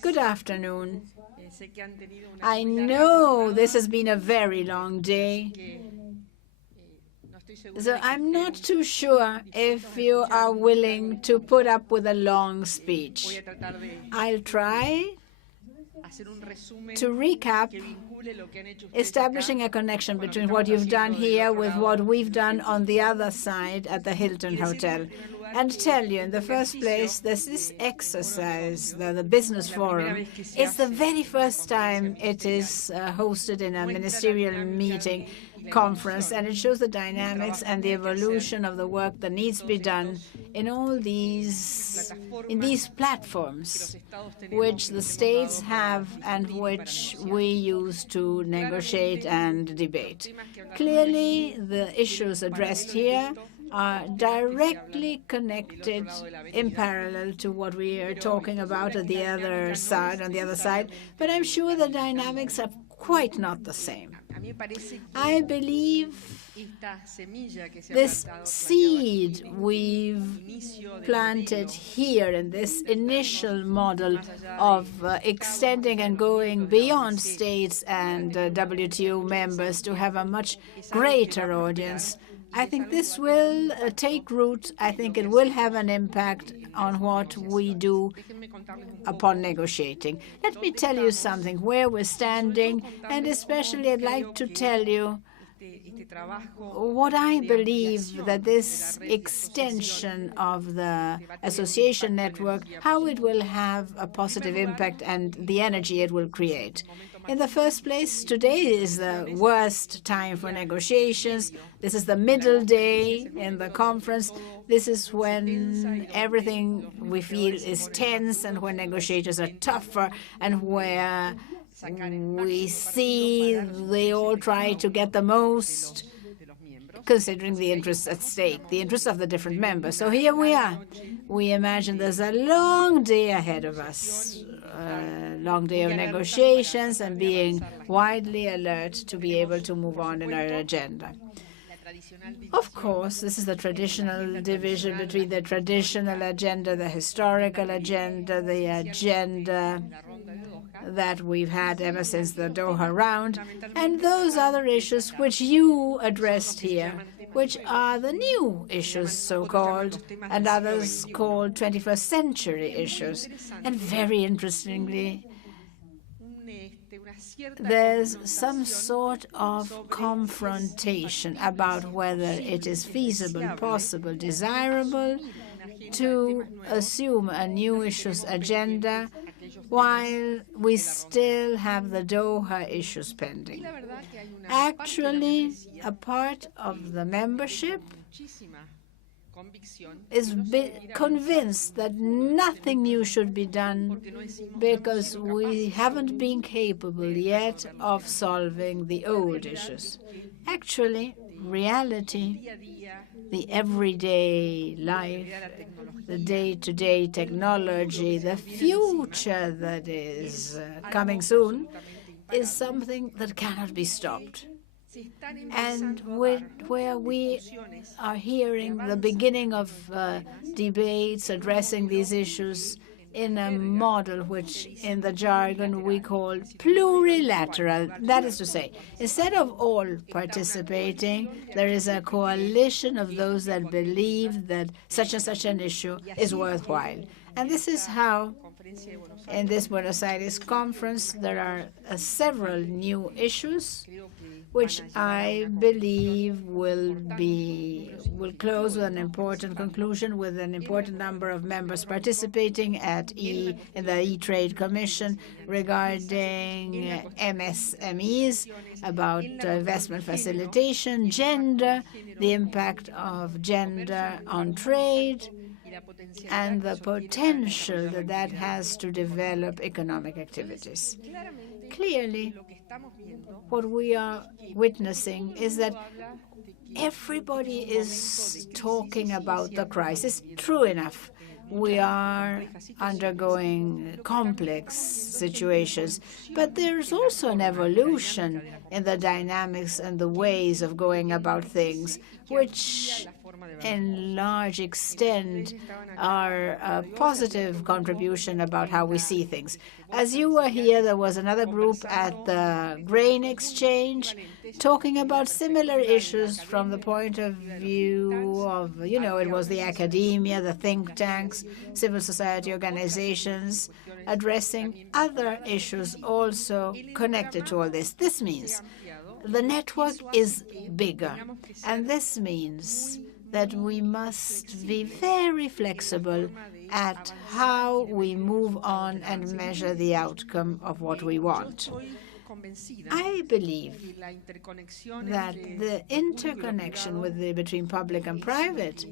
Good afternoon. I know this has been a very long day, so I'm not too sure if you are willing to put up with a long speech. I'll try to recap, establishing a connection between what you've done here with what we've done on the other side at the Hilton Hotel. And tell you, in the first place, there's this exercise, the Business Forum. It's the very first time it is hosted in a ministerial meeting conference, and it shows the dynamics and the evolution of the work that needs to be done in all these platforms which the states have and which we use to negotiate and debate. Clearly, the issues addressed here are directly connected in parallel to what we are talking about on the other side, but I'm sure the dynamics are quite not the same. I believe this seed we've planted here in this initial model of extending and going beyond states and WTO members to have a much greater audience, I think this will take root. I think it will have an impact on what we do upon negotiating. Let me tell you something, where we're standing, and especially I'd like to tell you what I believe that this extension of the association network, how it will have a positive impact and the energy it will create. In the first place, today is the worst time for negotiations. This is the middle day in the conference. This is when everything we feel is tense and when negotiators are tougher and where we see they all try to get the most, considering the interests at stake, the interests of the different members. So here we are. We imagine there's a long day ahead of us, a long day of negotiations and being widely alert to be able to move on in our agenda. Of course, this is the traditional division between the traditional agenda, the historical agenda, the agenda that we've had ever since the Doha round, and those other issues which you addressed here, which are the new issues, so-called, and others called 21st century issues. And very interestingly, there's some sort of confrontation about whether it is feasible, possible, desirable to assume a new issues agenda while we still have the Doha issues pending. Actually, a part of the membership is convinced that nothing new should be done because we haven't been capable yet of solving the old issues. Actually, reality, the everyday life, the day-to-day technology, the future that is coming soon, is something that cannot be stopped. And where we are hearing the beginning of debates addressing these issues in a model which in the jargon we call plurilateral. That is to say, instead of all participating, there is a coalition of those that believe that such and such an issue is worthwhile. And this is how, in this Buenos Aires conference, there are several new issues which I believe will close with an important conclusion, with an important number of members participating in the E-Trade Commission regarding MSMEs, about investment facilitation, gender, the impact of gender on trade, and the potential that that has to develop economic activities. Clearly, what we are witnessing is that everybody is talking about the crisis. True enough, we are undergoing complex situations, but there's also an evolution in the dynamics and the ways of going about things, which in large extent, are a positive contribution about how we see things. As you were here, there was another group at the grain exchange talking about similar issues from the point of view of, it was the academia, the think tanks, civil society organizations, addressing other issues also connected to all this. This means the network is bigger, and this means that we must be very flexible at how we move on and measure the outcome of what we want. I believe that the interconnection between public and private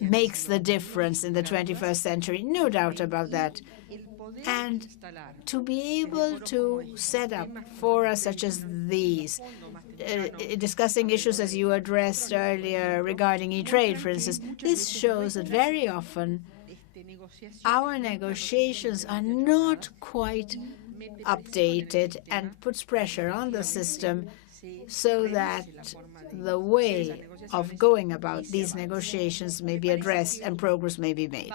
makes the difference in the 21st century, no doubt about that. And to be able to set up forums such as these, discussing issues as you addressed earlier regarding e-trade, for instance, this shows that very often our negotiations are not quite updated and puts pressure on the system so that the way of going about these negotiations may be addressed and progress may be made.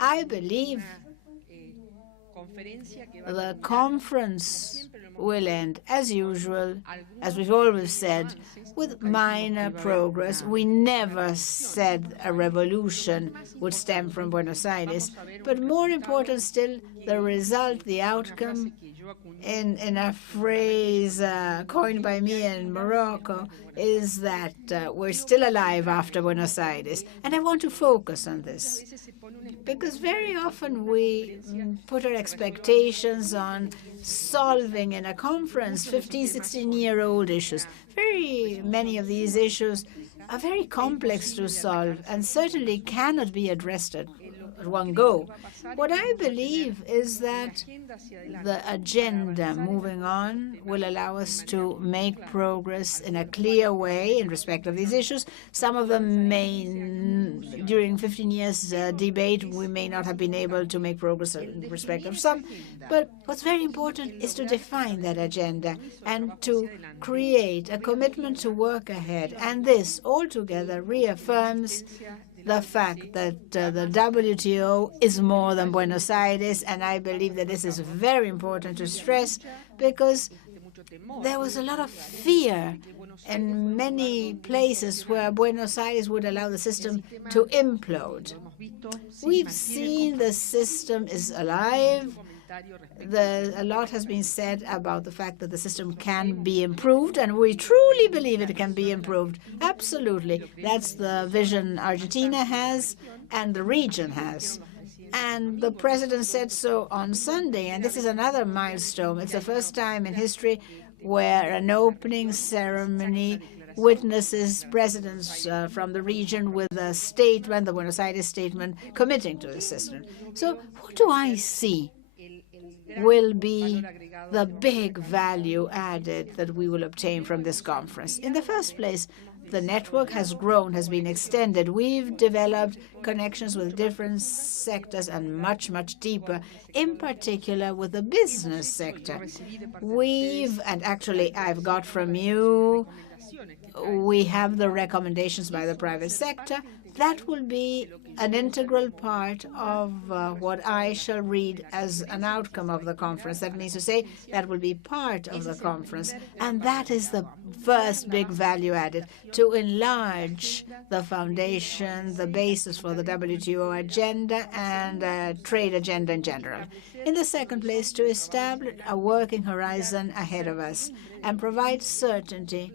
I believe the conference will end, as usual, as we've always said, with minor progress. We never said a revolution would stem from Buenos Aires, but more important still, the result, the outcome, in a phrase coined by me in Morocco, is that we're still alive after Buenos Aires. And I want to focus on this, because very often we put our expectations on solving in a conference 15, 16-year-old issues. Very many of these issues are very complex to solve and certainly cannot be addressed at one go. What I believe is that the agenda moving on will allow us to make progress in a clear way in respect of these issues. Some of them may, during 15 years debate, we may not have been able to make progress in respect of some. But what's very important is to define that agenda and to create a commitment to work ahead. And this altogether reaffirms the fact that the WTO is more than Buenos Aires, and I believe that this is very important to stress because there was a lot of fear in many places where Buenos Aires would allow the system to implode. We've seen the system is alive. A lot has been said about the fact that the system can be improved, and we truly believe it can be improved. Absolutely. That's the vision Argentina has and the region has. And the president said so on Sunday, and this is another milestone. It's the first time in history where an opening ceremony witnesses presidents from the region with a statement, the Buenos Aires statement, committing to the system. So what do I see will be the big value added that we will obtain from this conference? In the first place, the network has grown, has been extended. We've developed connections with different sectors and much, much deeper, in particular with the business sector. And actually I've got from you, we have the recommendations by the private sector. That will be an integral part of what I shall read as an outcome of the conference. That means to say that will be part of the conference. And that is the first big value added, to enlarge the foundation, the basis for the WTO agenda and trade agenda in general. In the second place, to establish a working horizon ahead of us and provide certainty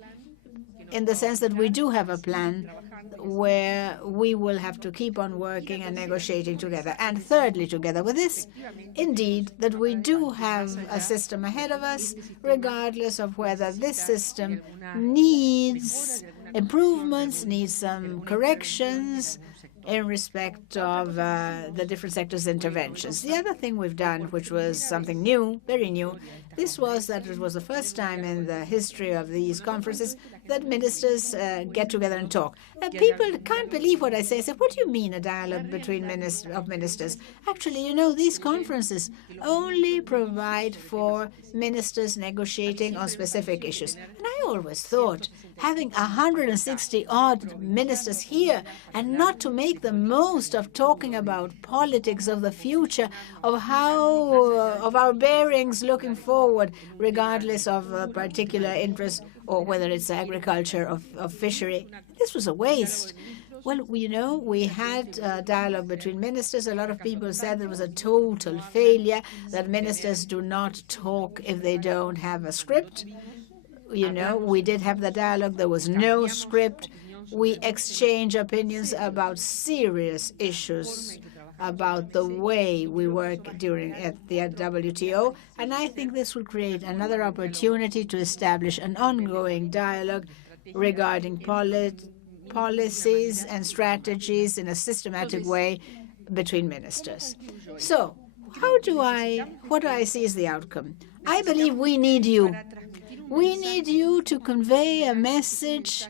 in the sense that we do have a plan where we will have to keep on working and negotiating together. And thirdly, together with this, indeed, that we do have a system ahead of us, regardless of whether this system needs improvements, needs some corrections in respect of the different sectors' interventions. The other thing we've done, which was something new, very new, this was that it was the first time in the history of these conferences that ministers get together and talk. People can't believe what I say. I say, what do you mean a dialogue between ministers? Actually, these conferences only provide for ministers negotiating on specific issues. And I I always thought having 160-odd ministers here and not to make the most of talking about politics of the future, of how, of our bearings looking forward, regardless of particular interest or whether it's agriculture or fishery, this was a waste. Well, we had a dialogue between ministers. A lot of people said it was a total failure, that ministers do not talk if they don't have a script. We did have the dialogue. There was no script. We exchanged opinions about serious issues, about the way we work at the WTO. And I think this will create another opportunity to establish an ongoing dialogue regarding policies and strategies in a systematic way between ministers. So what do I see as the outcome? I believe we need you. We need you to convey a message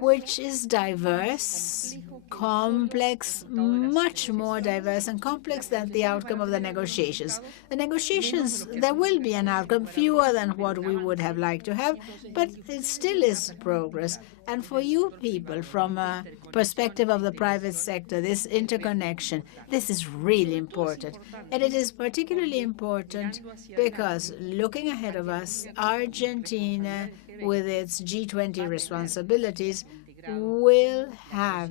which is diverse, complex, much more diverse and complex than the outcome of the negotiations. The negotiations, there will be an outcome, fewer than what we would have liked to have, but it still is progress. And for you people, from a perspective of the private sector, this interconnection, this is really important. And it is particularly important because looking ahead of us, Argentina, with its G20 responsibilities, will have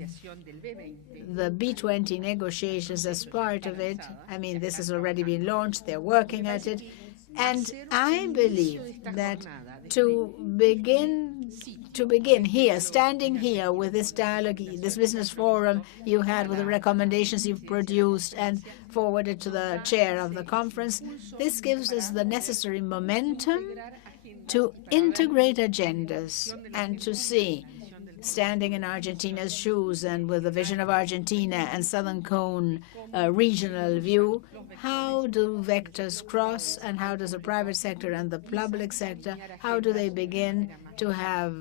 the B20 negotiations as part of it. I mean, this has already been launched. They're working at it. And I believe that to begin here, standing here with this dialogue, this business forum you had with the recommendations you've produced and forwarded to the chair of the conference, this gives us the necessary momentum to integrate agendas and to see, standing in Argentina's shoes and with the vision of Argentina and Southern Cone regional view, how do vectors cross and how does the private sector and the public sector, how do they begin to have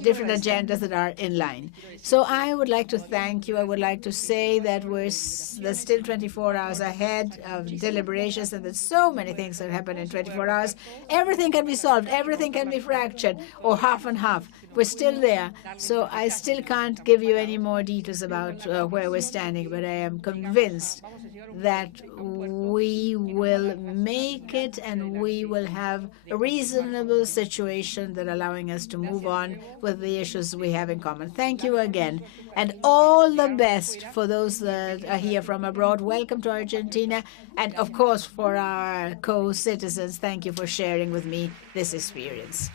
different agendas that are in line. So I would like to thank you. I would like to say that there's still 24 hours ahead of deliberations, and there's so many things that happen in 24 hours. Everything can be solved. Everything can be fractured or half and half. We're still there. So I still can't give you any more details about where we're standing, but I am convinced that we will make it and we will have a reasonable situation that allowing us to move on with the issues we have in common. Thank you again, and all the best for those that are here from abroad. Welcome to Argentina, and of course for our co-citizens, thank you for sharing with me this experience.